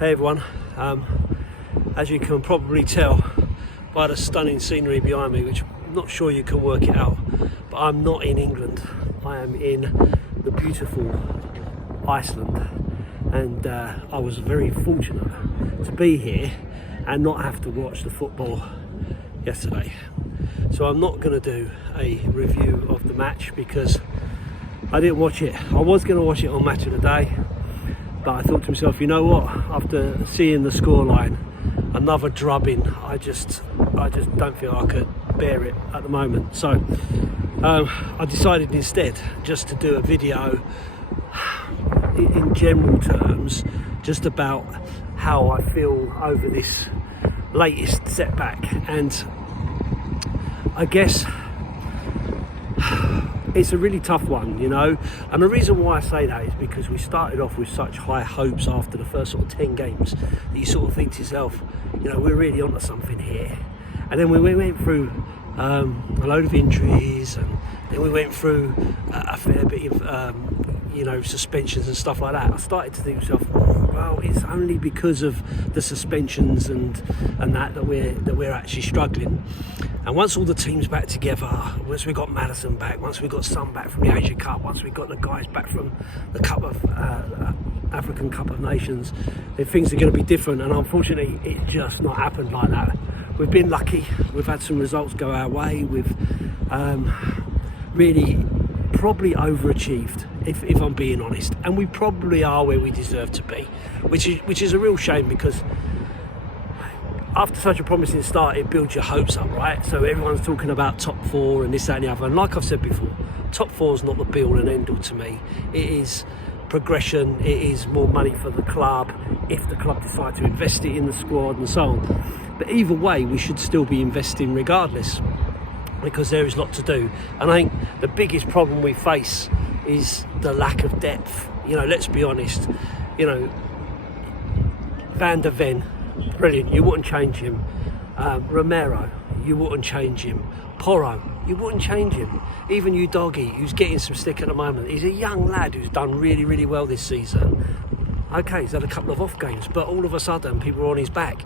Hey everyone, as you can probably tell by the stunning scenery behind me, which I'm not sure you can work it out, but I'm not in England. I am in the beautiful Iceland, and I was very fortunate to be here and not have to watch the football yesterday. So I'm not going to do a review of the match because I didn't watch it. I was going to watch it on Match of the Day, but I thought to myself, you know what, after seeing the scoreline, another drubbing, I just don't feel I could bear it at the moment. So I decided instead just to do a video in general terms, just about how I feel over this latest setback. And I guess it's a really tough one, you know, and the reason why I say that is because we started off with such high hopes after the first sort of 10 games that you sort of think to yourself, you know, we're really onto something here. And then we went through a load of injuries, and then we went through a fair bit of you know, suspensions and stuff like that. I started to think to myself, well, it's only because of the suspensions and that we're actually struggling. And once all the teams back together, once we got Madison back, once we got some back from the Asia Cup, once we got the guys back from the African Cup of Nations, then things are going to be different. And unfortunately, it's just not happened like that. We've been lucky. We've had some results go our way. We've really probably overachieved, if I'm being honest, and we probably are where we deserve to be, which is a real shame, because after such a promising start, it builds your hopes up, right? So everyone's talking about top four and this, that and the other, and like I've said before, top four is not the be all and end all to me. It is progression, it is more money for the club if the club decide to invest it in the squad and so on. But either way, we should still be investing regardless, because there is a lot to do. And I think the biggest problem we face is the lack of depth. You know, let's be honest, you know, Van der Ven, brilliant, you wouldn't change him. Romero, you wouldn't change him. Porro, you wouldn't change him. Even Udogie, who's getting some stick at the moment, he's a young lad who's done really, really well this season. Okay, he's had a couple of off games, but all of a sudden people are on his back.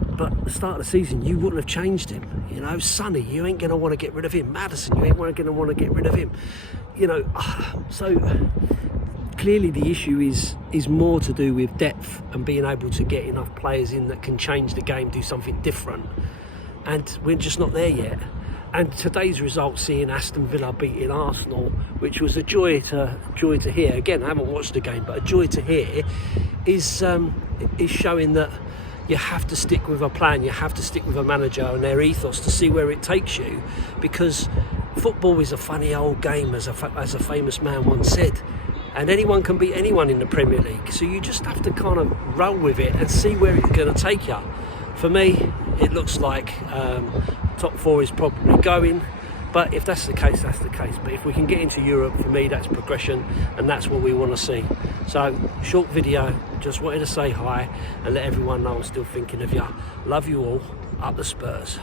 But at the start of the season, you wouldn't have changed him. You know, Sonny, you ain't going to want to get rid of him. Madison, you ain't going to want to get rid of him. You know, so clearly the issue is more to do with depth and being able to get enough players in that can change the game, do something different. And we're just not there yet. And today's result, seeing Aston Villa beating Arsenal, which was a joy to hear. Again, I haven't watched the game, but a joy to hear, is showing that you have to stick with a plan, you have to stick with a manager and their ethos to see where it takes you, because football is a funny old game, as a famous man once said, and anyone can beat anyone in the Premier League. So you just have to kind of roll with it and see where it's going to take you. For me, it looks like top four is probably going, but if that's the case, that's the case. But if we can get into Europe, for me, that's progression, and that's what we want to see. So, short video, just wanted to say hi and let everyone know I'm still thinking of you. Love you all. Up the Spurs.